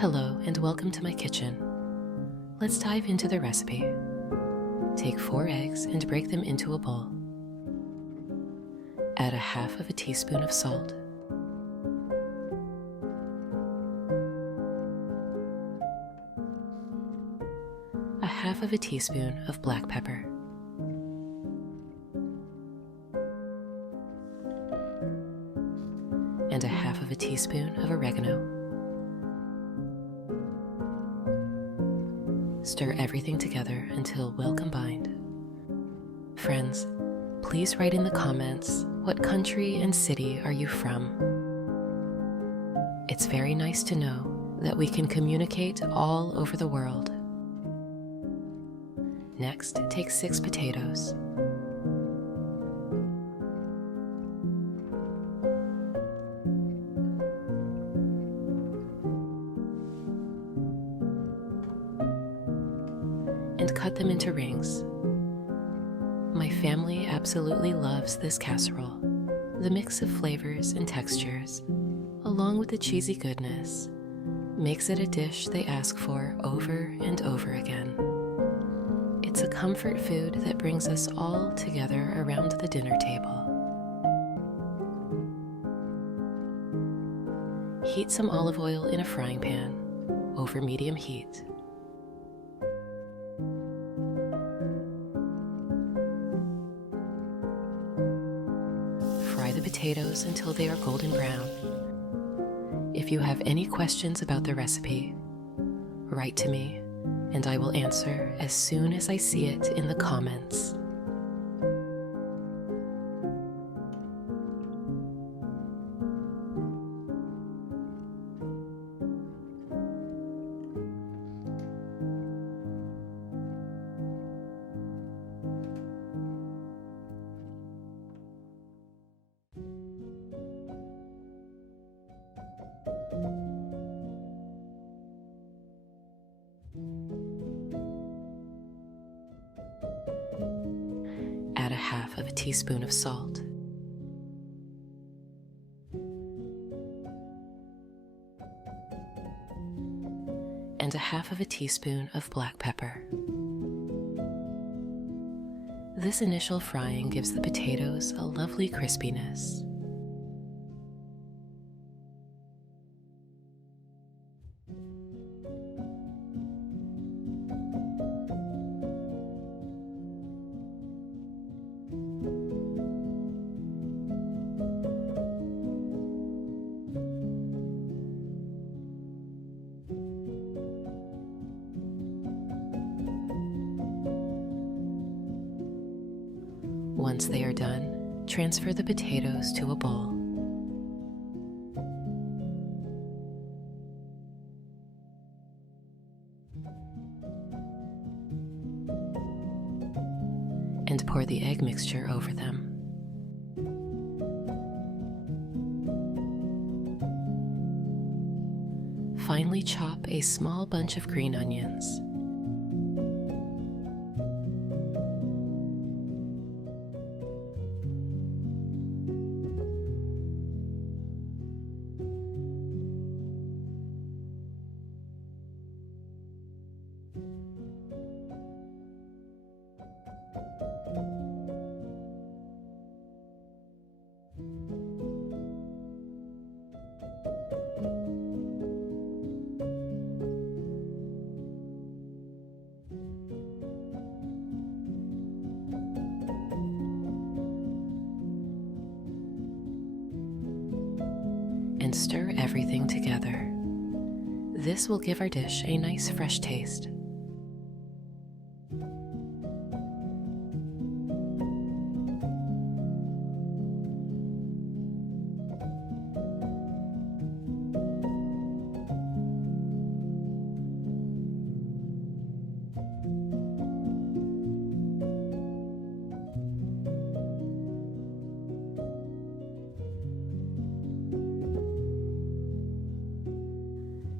Hello and welcome to my kitchen. Let's dive into the recipe. Take 4 eggs and break them into a bowl. Add 1/2 teaspoon of salt, a 1/2 teaspoon of black pepper, and 1/2 teaspoon of oregano. Stir everything together until well combined. Friends, please write in the comments what country and city are you from. It's very nice to know that we can communicate all over the world. Next, take 6 potatoes. And cut them into rings. My family absolutely loves this casserole. The mix of flavors and textures, along with the cheesy goodness, makes it a dish they ask for over and over again. It's a comfort food that brings us all together around the dinner table. Heat some olive oil in a frying pan over medium heat. Fry the potatoes until they are golden brown. If you have any questions about the recipe, write to me and I will answer as soon as I see it in the comments. Add 1/2 teaspoon of salt, and 1/2 teaspoon of black pepper. This initial frying gives the potatoes a lovely crispiness. Once they are done, transfer the potatoes to a bowl. And pour the egg mixture over them. Finely chop a small bunch of green onions. And stir everything together. This will give our dish a nice fresh taste.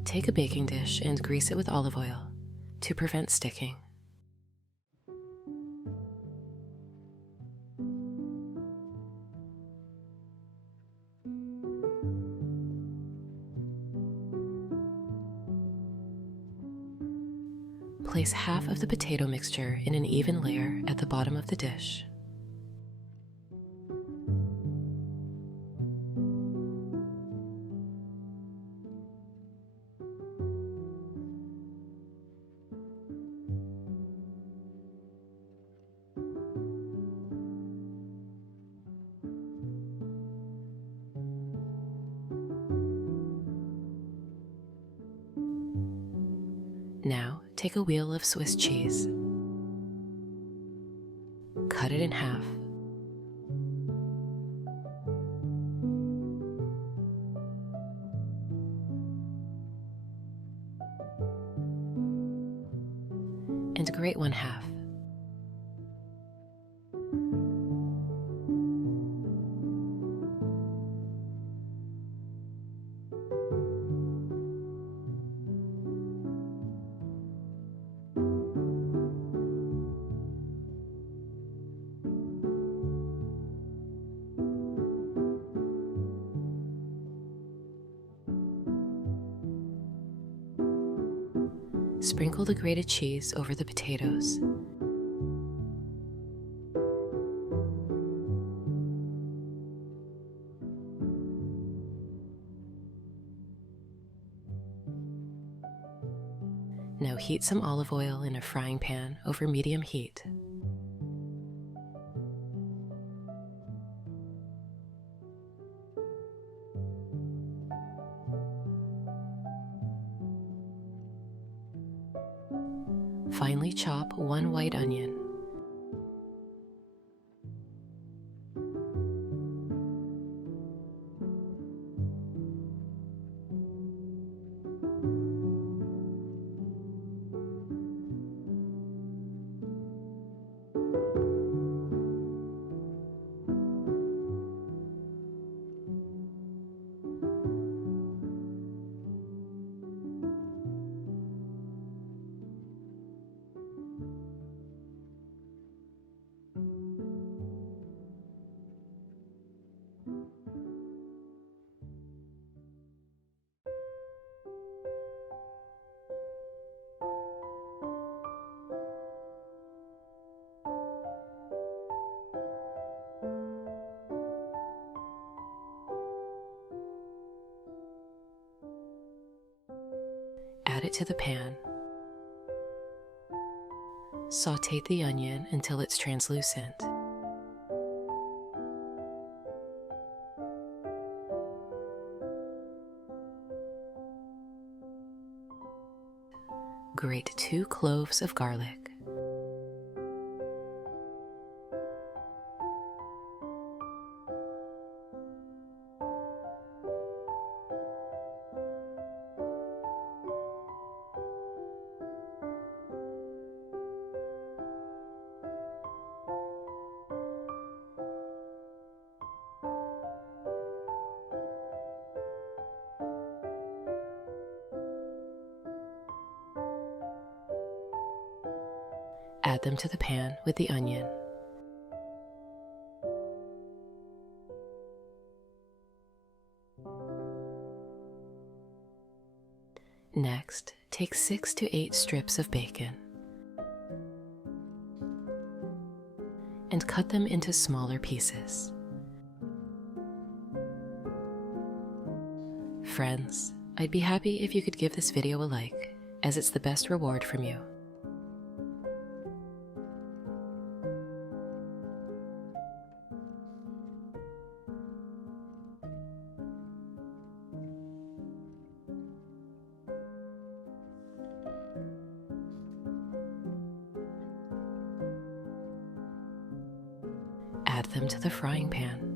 Take a baking dish and grease it with olive oil to prevent sticking. Place half of the potato mixture in an even layer at the bottom of the dish. Now, take a wheel of Swiss cheese, cut it in half, and grate one half. Sprinkle the grated cheese over the potatoes. Now heat some olive oil in a frying pan over medium heat. Finely chop one white onion. Add it to the pan. Sauté the onion until it's translucent. Grate 2 cloves of garlic. Add them to the pan with the onion. Next, take 6 to 8 strips of bacon and cut them into smaller pieces. Friends, I'd be happy if you could give this video a like, as it's the best reward from you. Add them to the frying pan.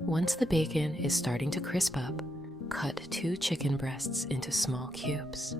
Once the bacon is starting to crisp up, cut 2 chicken breasts into small cubes.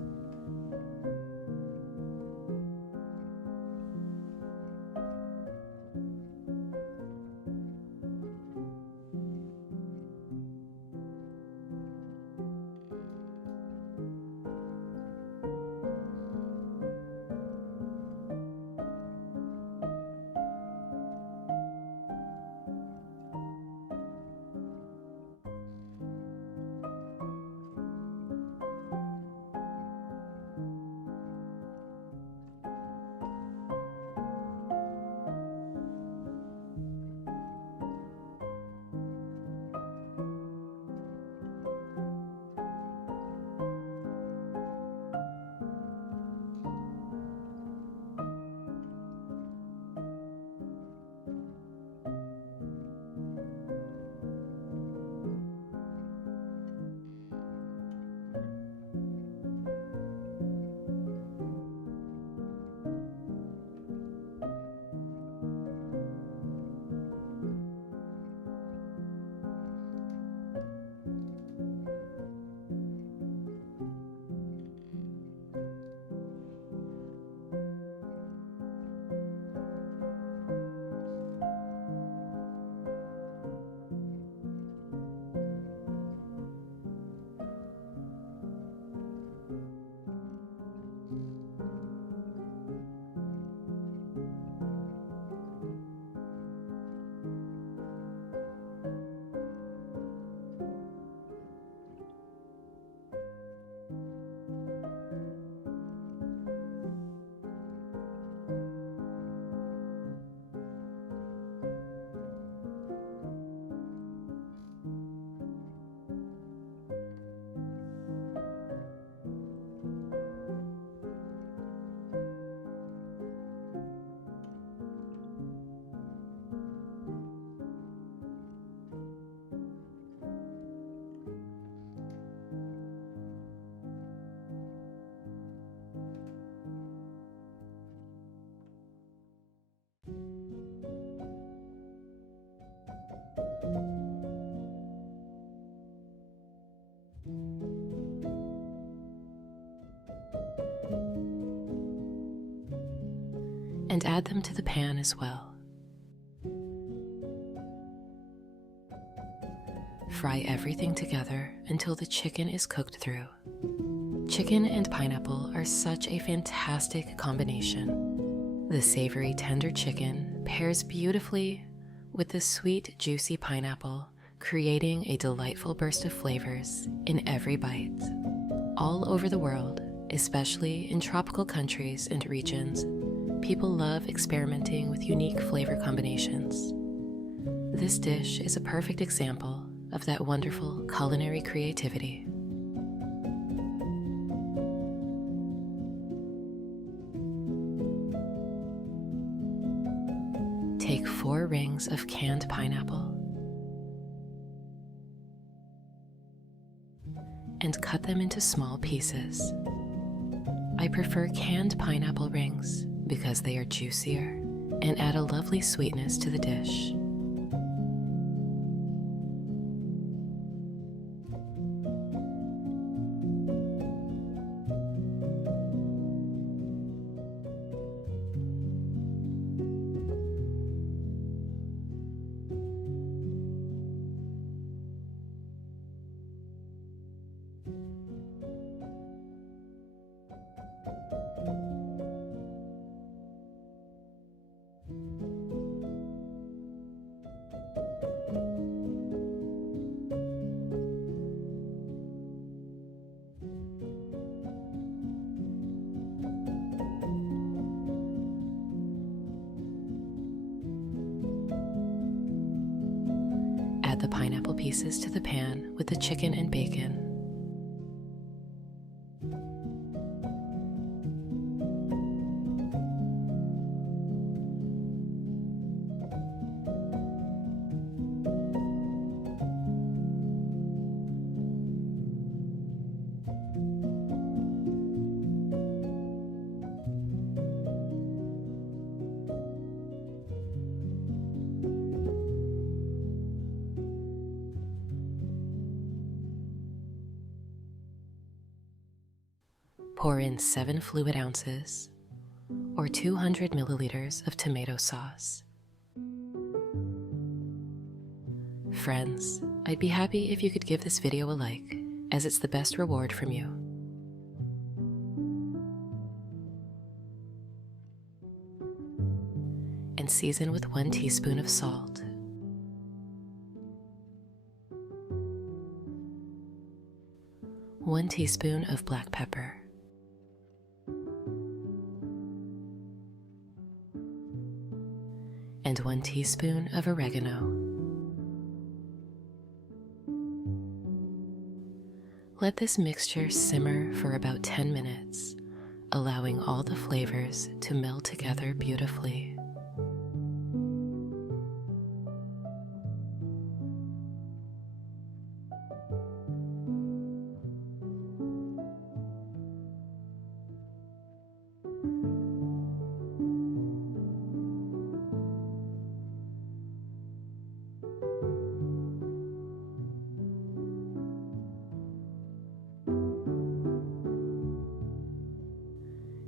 and add them to the pan as well. Fry everything together until the chicken is cooked through. Chicken and pineapple are such a fantastic combination. The savory, tender chicken pairs beautifully with the sweet, juicy pineapple, creating a delightful burst of flavors in every bite. All over the world, especially in tropical countries and regions, people love experimenting with unique flavor combinations. This dish is a perfect example of that wonderful culinary creativity. Take 4 rings of canned pineapple and cut them into small pieces. I prefer canned pineapple rings because they are juicier and add a lovely sweetness to the dish. Add the pineapple pieces to the pan with the chicken and bacon. Pour in 7 fluid ounces, or 200 milliliters of tomato sauce. Friends, I'd be happy if you could give this video a like, as it's the best reward from you. And season with 1 teaspoon of salt. One teaspoon of black pepper. And 1 teaspoon of oregano. Let this mixture simmer for about 10 minutes, allowing all the flavors to meld together beautifully.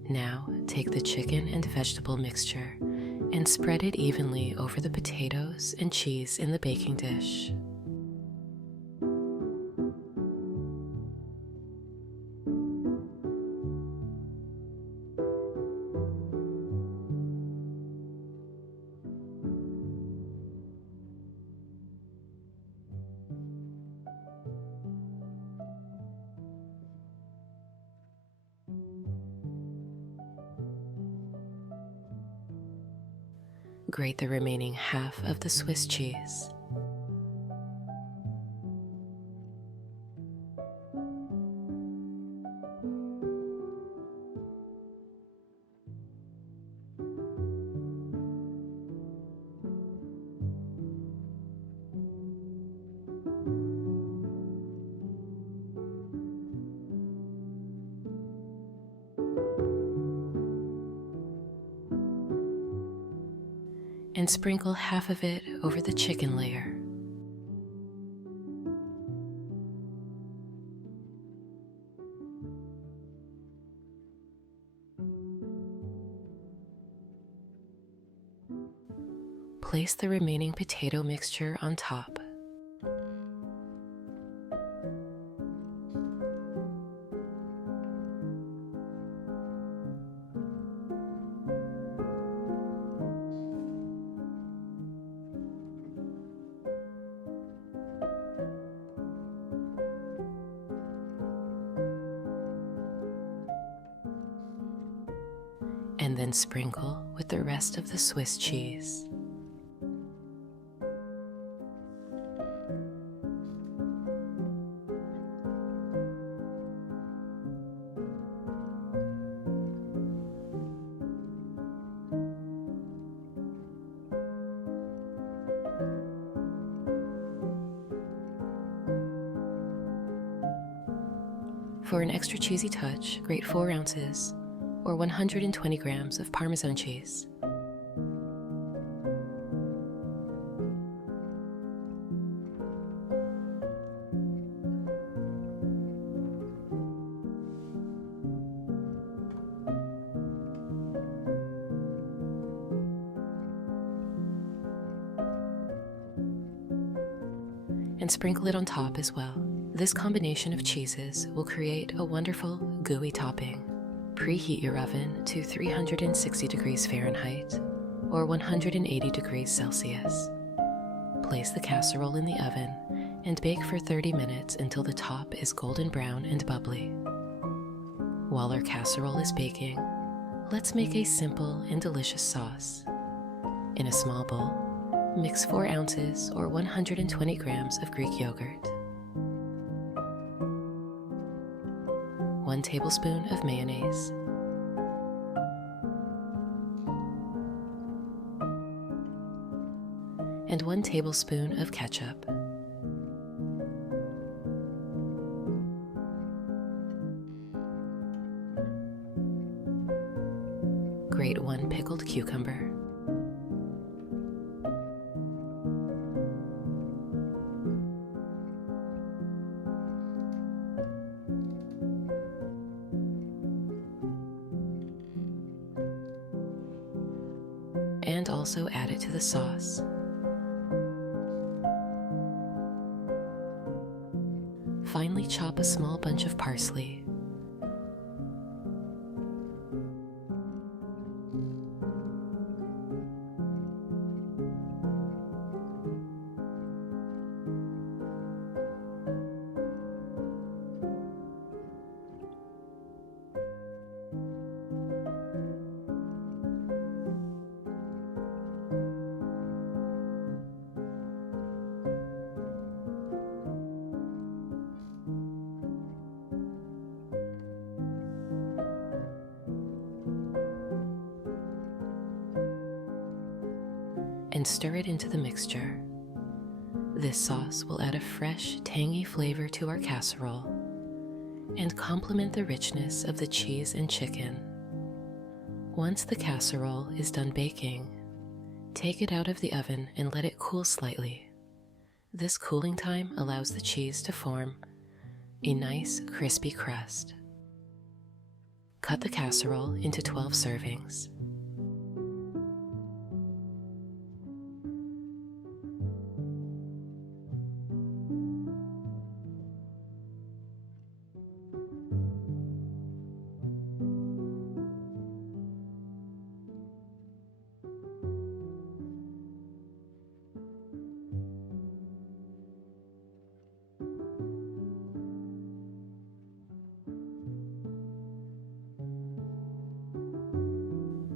Now, take the chicken and vegetable mixture and spread it evenly over the potatoes and cheese in the baking dish. Grate the remaining half of the Swiss cheese. And sprinkle half of it over the chicken layer. Place the remaining potato mixture on top. And then sprinkle with the rest of the Swiss cheese. For an extra cheesy touch, grate 4 ounces or 120 grams of Parmesan cheese. And sprinkle it on top as well. This combination of cheeses will create a wonderful, gooey topping. Preheat your oven to 360 degrees Fahrenheit or 180 degrees Celsius. Place the casserole in the oven and bake for 30 minutes until the top is golden brown and bubbly. While our casserole is baking, let's make a simple and delicious sauce. In a small bowl, mix 4 ounces or 120 grams of Greek yogurt, 1 tablespoon of mayonnaise, and 1 tablespoon of ketchup. Grate 1 pickled cucumber, and also add it to the sauce. Finely chop a small bunch of parsley. And stir it into the mixture. This sauce will add a fresh, tangy flavor to our casserole and complement the richness of the cheese and chicken. Once the casserole is done baking, take it out of the oven and let it cool slightly. This cooling time allows the cheese to form a nice, crispy crust. Cut the casserole into 12 servings.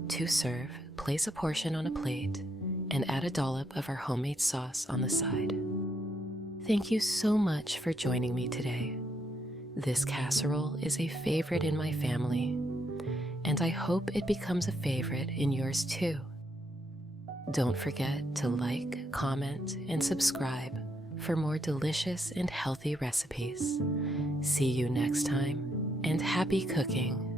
To serve, place a portion on a plate and add a dollop of our homemade sauce on the side. Thank you so much for joining me today. This casserole is a favorite in my family, and I hope it becomes a favorite in yours too. Don't forget to like, comment, and subscribe for more delicious and healthy recipes. See you next time, and happy cooking!